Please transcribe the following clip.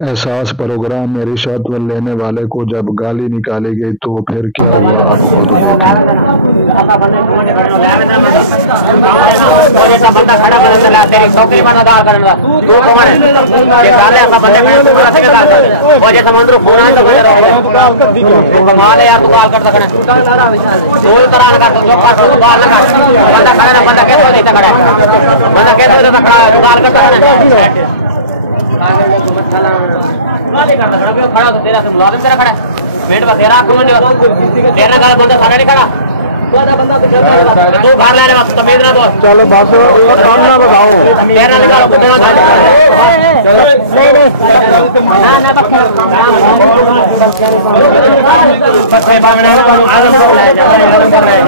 एहसास प्रोग्राम में रिश्वत लेने वाले को जब गाली निकाली गई तो फिर क्या हुआ आप खुद देखें। खड़ा तो तेरा से बुला तेरा खड़ा वेट पर तेरा कमेंट तेरा का बंदा सारा नहीं खड़ा तू घर लेने बस तमीज ना बोल चलो बस काम ना बताओ तेरा निकालो तेरा ना ना बच्चे बांगने आदम कर ले जा आदम कर ले